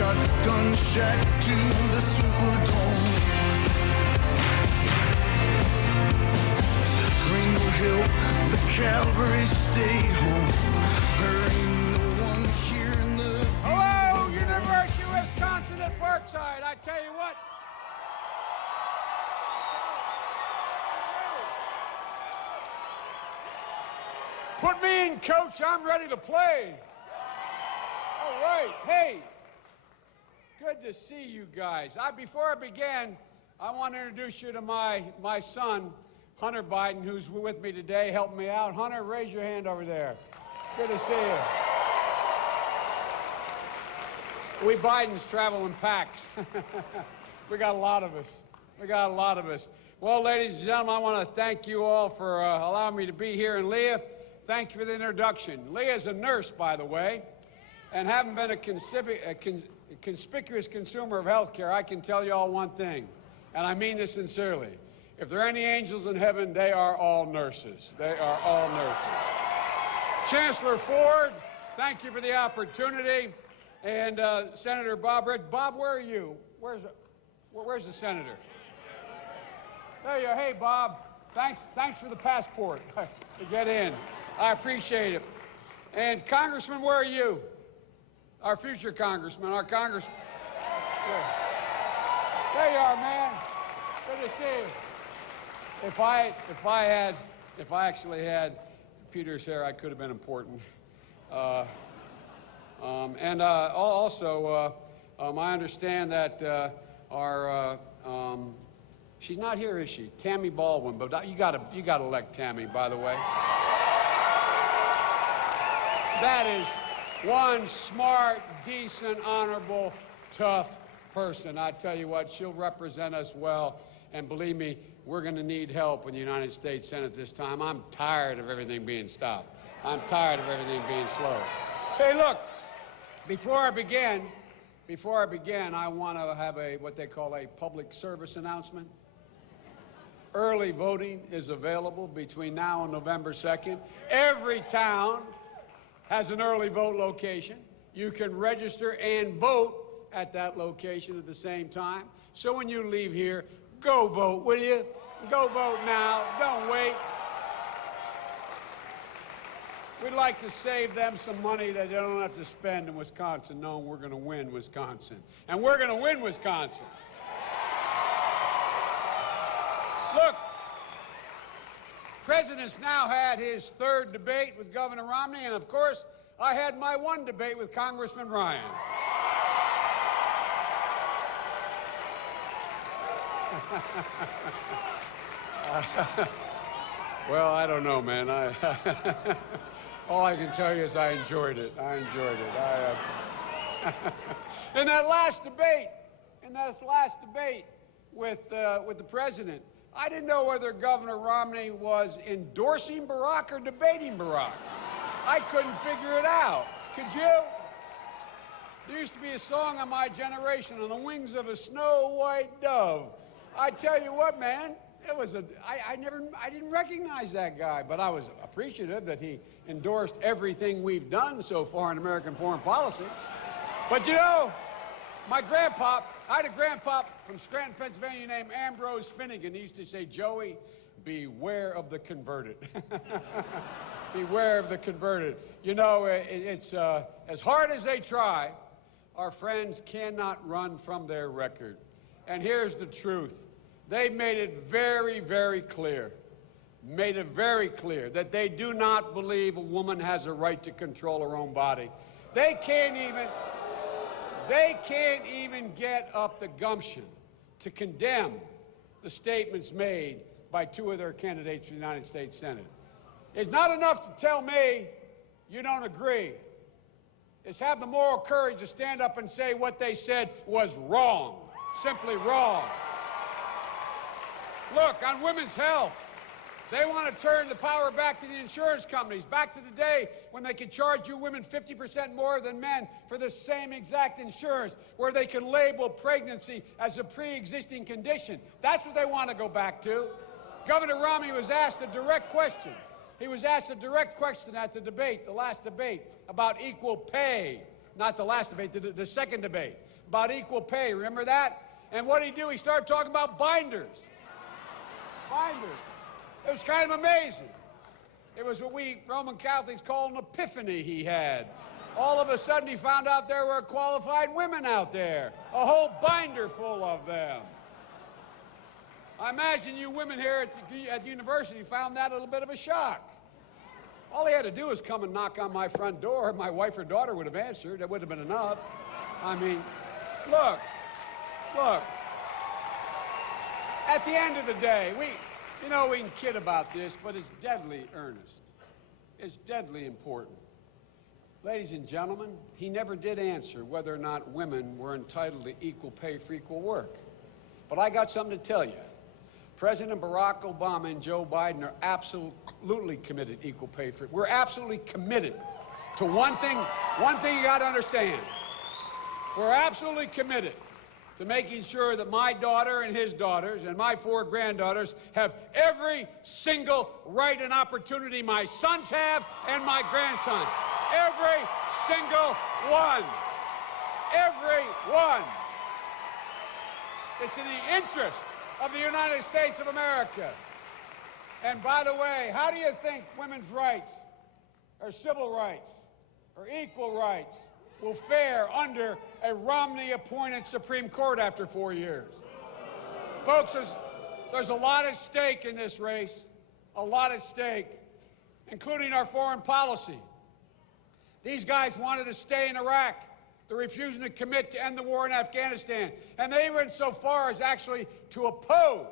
Shotgun shack to the Superdome. Greenville Hill, the Calvary State home. There ain't no one here in the... Hello, University of Wisconsin at Parkside. I tell you what. Put me in, coach. I'm ready to play. All right. Hey, good to see you guys. Before I begin, I want to introduce you to my son, Hunter Biden, who's with me today, helping me out. Hunter, raise your hand over there. Good to see you. We Bidens travel in packs. We got a lot of us. Well, ladies and gentlemen, I want to thank you all for allowing me to be here. And Leah, thank you for the introduction. Leah is a nurse, by the way, and having been a conspicuous consumer of health care, I can tell you all one thing, and I mean this sincerely. If there are any angels in heaven, they are all nurses. They are all nurses. Chancellor Ford, thank you for the opportunity. And Senator Bob Ridge. Bob, where are you? Where's the senator? There you are. Hey, Bob. Thanks for the passport to get in. I appreciate it. And Congressman, where are you? Our future congressman, our congressman. There you are, man. Good to see you. If I actually had Peter's hair, I could have been important. Also, I understand that she's not here, is she? Tammy Baldwin, but you gotta elect Tammy, by the way. That is one smart, decent, honorable, tough person. I tell you what, she'll represent us well, and believe me, we're going to need help in the United States Senate this time. I'm tired of everything being stopped. I'm tired of everything being slow. Hey, look, before I begin, I want to have what they call a public service announcement. Early voting is available between now and November 2nd. Every town has an early vote location. You can register and vote at that location at the same time. So when you leave here, go vote, will you? Go vote now. Don't wait. We'd like to save them some money that they don't have to spend in Wisconsin, knowing we're going to win Wisconsin. And we're going to win Wisconsin. Look, President's now had his third debate with Governor Romney, and of course, I had my one debate with Congressman Ryan. Well, I don't know, man. All I can tell you is I enjoyed it. In that last debate with the president, I didn't know whether Governor Romney was endorsing Barack or debating Barack. I couldn't figure it out. Could you? There used to be a song of my generation, On the Wings of a Snow White Dove. I tell you what, man, it was I didn't recognize that guy, but I was appreciative that he endorsed everything we've done so far in American foreign policy. But you know, I had a grandpop from Scranton, Pennsylvania named Ambrose Finnegan. He used to say, Joey, beware of the converted. Beware of the converted. You know, it's as hard as they try, our friends cannot run from their record. And here's the truth. They made it very, very clear, that they do not believe a woman has a right to control her own body. They can't even get up the gumption to condemn the statements made by two of their candidates for the United States Senate. It's not enough to tell me you don't agree. It's have the moral courage to stand up and say what they said was wrong, simply wrong. Look, on women's health, they want to turn the power back to the insurance companies, back to the day when they could charge you women 50% more than men for the same exact insurance, where they can label pregnancy as a pre-existing condition. That's what they want to go back to. Governor Romney was asked a direct question. He was asked a direct question at the debate, the last debate, about equal pay not the last debate, the second debate, about equal pay. Remember that? And what did he do? He started talking about binders. Binders. It was kind of amazing. It was what we Roman Catholics call an epiphany he had. All of a sudden, he found out there were qualified women out there, a whole binder full of them. I imagine you women here at the university found that a little bit of a shock. All he had to do was come and knock on my front door. My wife or daughter would have answered. That would have been enough. I mean, look. At the end of the day, we can kid about this, but it's deadly earnest. It's deadly important. Ladies and gentlemen, he never did answer whether or not women were entitled to equal pay for equal work. But I got something to tell you. President Barack Obama and Joe Biden are absolutely committed to equal pay for. We're absolutely committed to one thing you got to understand. We're absolutely committed to making sure that my daughter and his daughters and my 4 granddaughters have every single right and opportunity my sons have and my grandsons. Every single one. Every one. It's in the interest of the United States of America. And by the way, how do you think women's rights, or civil rights, or equal rights will fare under a Romney-appointed Supreme Court after 4 years? Folks, there's a lot at stake in this race, a lot at stake, including our foreign policy. These guys wanted to stay in Iraq. They're refusing to commit to end the war in Afghanistan. And they went so far as actually to oppose